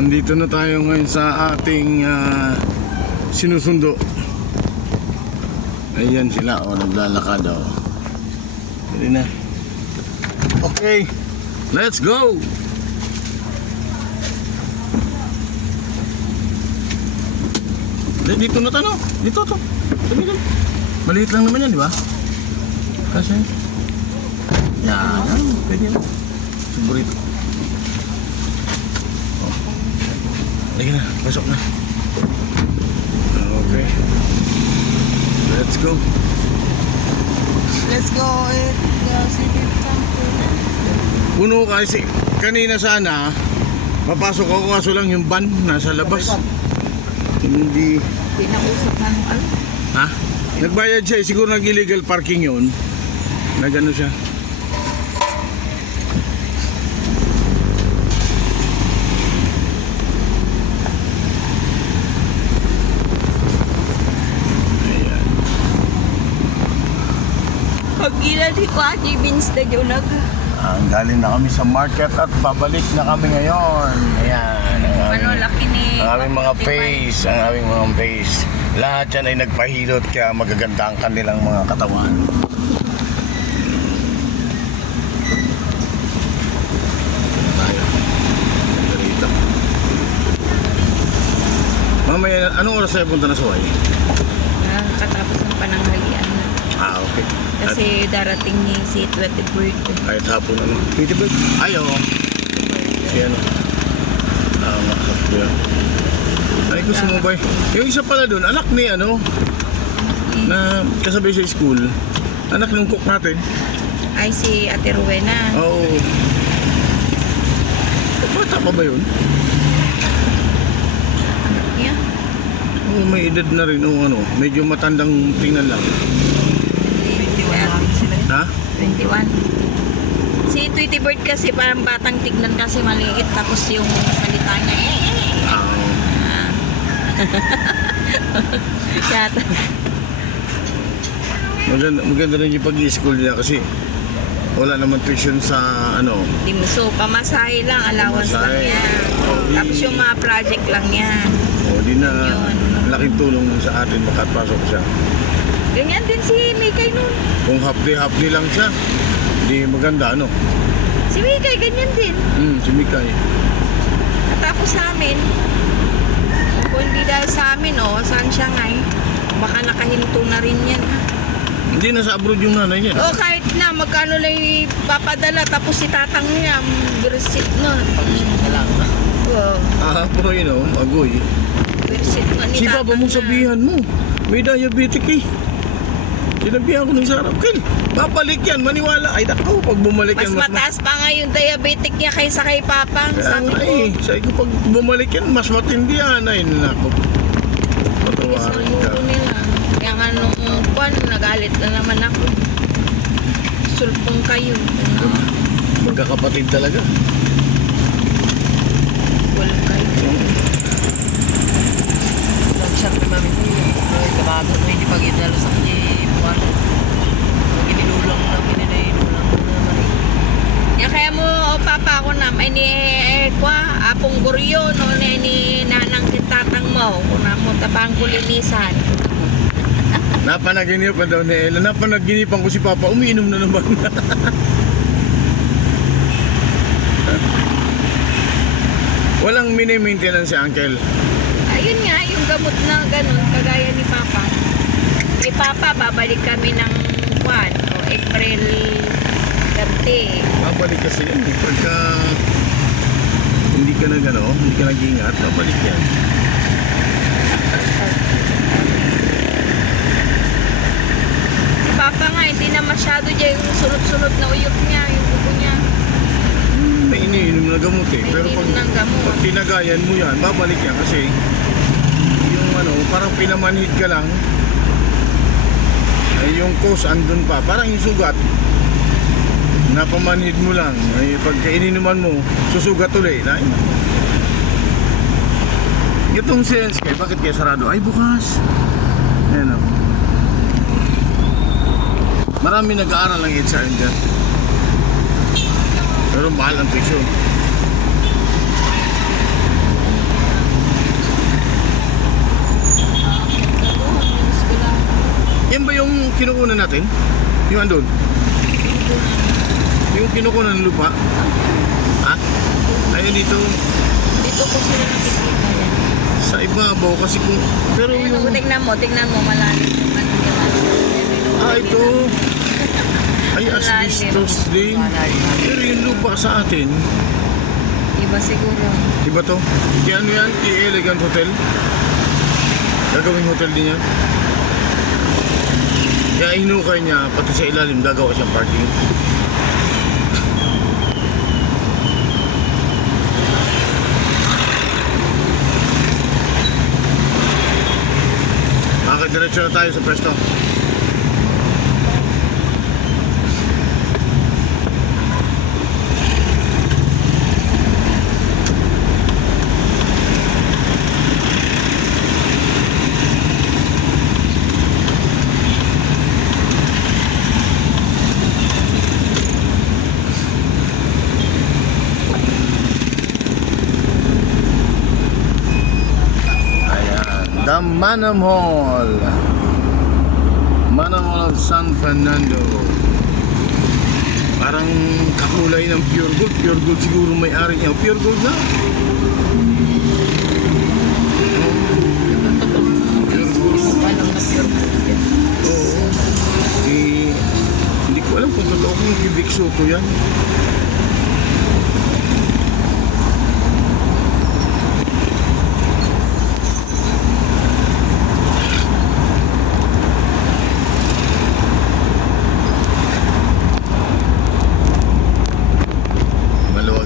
Nandito na tayo ngayon sa ating sinusundo. Ayan sila, naglalakad o. Pwede na. Okay, let's go! Dito na tayo, dito to. Maliit lang naman yan, di ba? Kasi yan, pwede na. Sigurito. Lagi na, pasok na. Okay. Let's go. Let's go. Puno kasi kanina sana papasok ako kaso lang yung van nasa labas. Hindi. Pinausap na nung ano? Ha? Nagbayad siya, siguro nag-illegal parking yun. Nagano siya. Ayan. Pag ginali ko, Ate Vince na yun Galing na kami sa market at babalik na kami ngayon. Ayan. Ano, laki ni... Ang aming mga face, ang aming mga face. Lahat yan ay nagpahilot kaya magaganda ang kanilang mga katawan. Tayo. Dito. Mamaya, anong oras tayo punta na sa Hawaii? Katapos ng pananghalian na. Okay. Kasi darating niya si 23rd. Kahit hapon ano. 23rd? Ayaw. Si ano. Yeah. Ay, gusto mo ba? Yung isa pala doon, anak ni ano, na kasabay sa school, anak ng cook natin. Ay, si Ate Rowena. Oo. Bata pa ba yun? Anak niya. Oo, may edad na rin. Oo, ano, medyo matandang tingnan lang. 21 namin sila. Ha? 21. Si Tweety Bird kasi parang batang tignan kasi maliit. Tapos yung salita niya, Yata. Maganda rin yung pag-i-school niya kasi wala naman tuition sa ano. So, pamasahe lang, allowance lang Pamasahe. yan. Tapos yung mga project lang yan. Di na Yun. laking tulong sa atin makapasok siya. Ganyan din si Mikay nun. Kung half day lang siya, di maganda ano. Si Mikay, ganyan din. Si Mikay. Tapos sa amin, kung hindi dahil sa amin, saan siya nga baka nakahinto na rin yan. Hindi na sa abroad yung nanay niya. Kahit na, magkano lang ipapadala, tapos si tatang niya, receipt na. Po, agoy. Receipt na ni Si tatang Papa mong niya. sabihan mo, may diabetic eh. Sinabihan ko ng sarap, Kel, babalik yan, maniwala. Ay, nakaw, pag bumalik Mas yan, mataas pa nga yung diabetic niya kaysa kay Papang. Sabi ko, sabi ko, pag bumalik yan, mas matindi yan. Ay, nako. Matawarin ka. ulo nila. Kaya nga nung kwan, nagalit na naman ako. Sulpong kayo. Magkakapatid talaga. Walang kayo. Nag-shop ni mami ko yung kabago na hindi pag-idalo sa kanya buwan. Inilulang na, pininayinulang na naman eh. Kaya mo, papa ako na, may ni apong guryo, no, ni nanang kitatang mo, kung na mo tabang kulinisan. Napanaginipan daw ni Ella. Napanaginipan ko si Papa, umiinom na naman. Walang mini-maintenance si Uncle. Ayun nga, yung gamot na ganun, kagaya ni Papa. Ni Papa, babalik kami ng kwan, April 30. Babalik kasi yan. Pagka hindi ka hindi ka nag-iingat, babalik yan. Si Papa nga, hindi na masyado dyan yung sunod-sunod na uyok niya, yung buko niya. May iniinom na gamot eh. May Pero pag, iniinom ng gamot. pag tinagayan mo yan, babalik yan kasi yung parang pinamanhid ka lang. Ay yung cause andun pa. Parang yung sugat. Napamanhid mo lang. Ay pagka ininuman mo, susugat ulit. Itong sense kay bakit kaya sarado? Ay bukas. Ayan o. Marami nag-aaral ng HR dyan. Pero mahal ang tuition. kinukunan natin? Yung andun? Yung kinukunan ng lupa? Ha? Ayun dito. Dito ko sila nakikita yan. Sa ibabaw kasi kung... Pero Ayun, yung... tingnan mo, malalim yung ano yan. ito. Ay, asbestos din. Pero yung lupa sa atin, Iba siguro. iba to. Kaya ano yan? Elegant Hotel. Gagawing hotel din yan. Kaya inukay niya, pati sa ilalim, gagawa siyang parking. Diretso na tayo sa pwesto. The Mana Mall. Mana Mall of San Fernando. Parang kakulay ng Pure Gold. Pure Gold siguro may-ari niya. Pure Gold na. Pure Gold. Oo. Hindi ko alam kung totoo kung Cubic Soto yan.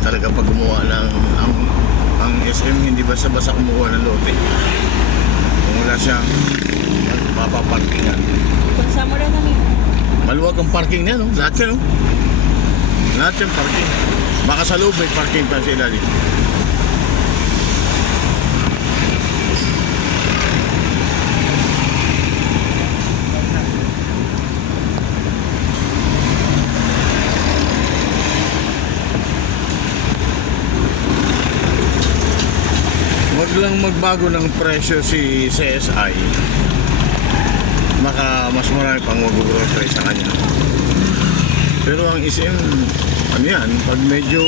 Talaga pag gumawa ng ang SM, hindi basta-basta kumuha ng lote. Kung wala siyang papaparkingan. Kung sa mura kami. Maluwag ang parking niya, no? Lahat yan, no? Lahat yung parking. Baka sa loob may parking pa sa ilalim. Wag lang magbago ng presyo si CSI. Baka mas marami pang mag-grocery sa kanya. Pero ang SM, ano yan, pag medyo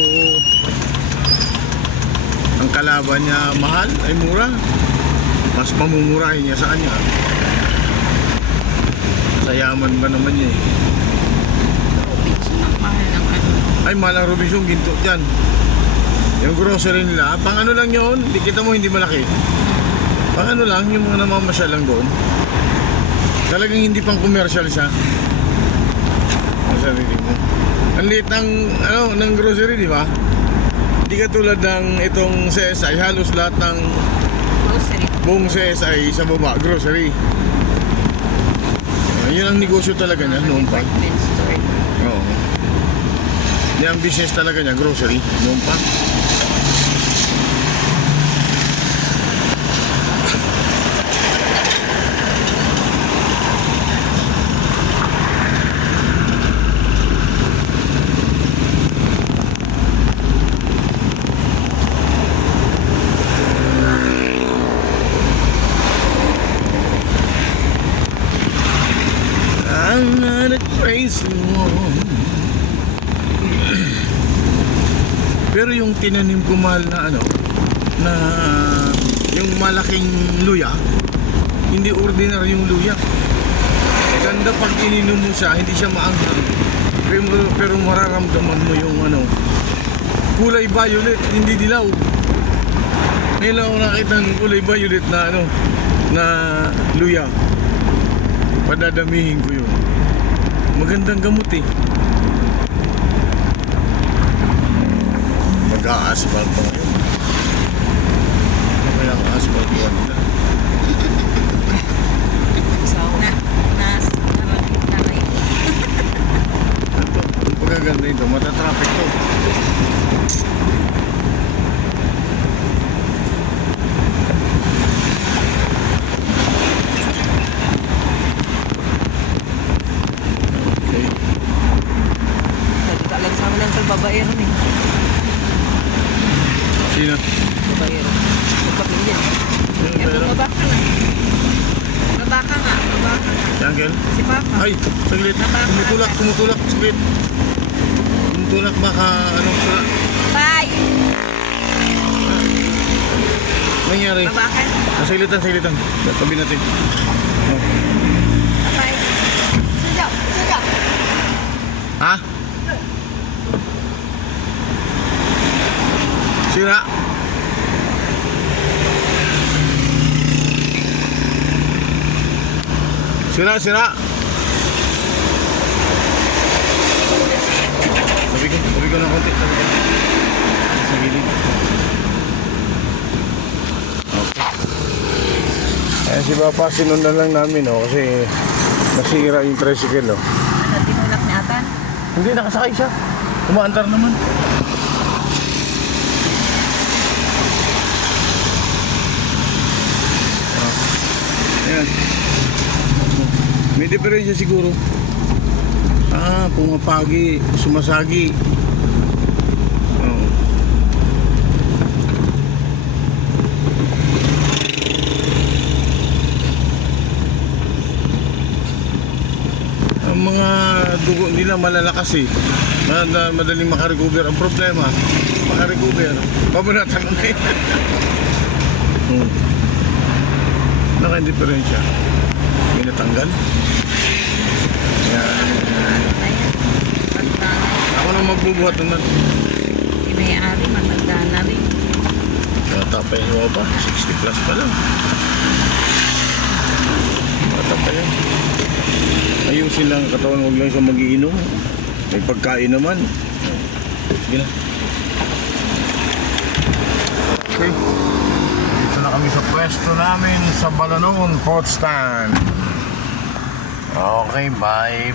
ang kalaban niya mahal, ay mura, mas mamumurahin niya sa kanya. Sa yaman ba naman niya eh. Mahal ng ano. Ay, mahal ang Robinson, ginto dyan. Yung grocery nila, pang ano lang yun, di kita mo hindi malaki. Pang ano lang, yung mga namamasyal lang doon. Talagang hindi pang commercial siya. Ang sarili mo. Ang liit ng, ano, ng grocery, di ba? Hindi katulad ng itong CSI, halos lahat ng Grocery. buong CSI sa baba, grocery. Yun ang negosyo talaga niya noon pa. Department store. Oo. Yan ang business talaga niya, grocery, noon pa. I'm not a crazy one. Pero yung tinanim ko mahal na ano, na yung malaking luya, hindi ordinary yung luya. Ganda pag ininom mo siya, hindi siya maanghang. Pero mararamdaman mo yung ano, kulay violet, hindi dilaw. Ngayon lang ako nakita ng kulay violet na ano, na luya. Padadamihin ko yun. Magandang gamot eh. Mag-a-asphalt pa ngayon. Ano kaya ang asphalt one nila? Narakit na kayo. Ito, ang pagkaganda ito, matatraffic to. Nagkakalang lang sa babaero eh. Sino? Babaero. Nagpapilyan. Sino Eh, pero? bumaba ka na. Baba ka nga. Si Uncle? Si Papa. Ay, saglit. Tumutulak, saglit. Tumutulak baka anong sila. Bye! Nangyari. Baba ka. Saglitan. Tabi natin. Oh. Bye. Sudaw. Ha? Sira. Sira. Tabi ko ng konti. Sa gilid. Okay. Ayan si Papa, sinundan lang namin kasi nasira yung tricycle Ano, tinulak ni Atan? Hindi, nakasakay siya. Umaantar naman. Ayan. May diferensya siguro. Pumapagi, sumasagi. Oo. Ang mga dugo nila malalakas na madaling makarecover. Ang problema, makarecover. Pabanatan na yun. Naka-diferensya. May natanggal. Yan. Ako na magbubuhat naman. May-ari, matanda na rin. Bata pa yung ba? 60 plus pa lang. Bata pa yan. Ayusin lang ang katawan, huwag lang siya magiinom. May pagkain naman. Sige na. Okay. Dito na kami sa pwesto namin sa Balanon Food Stand. Okay, bye.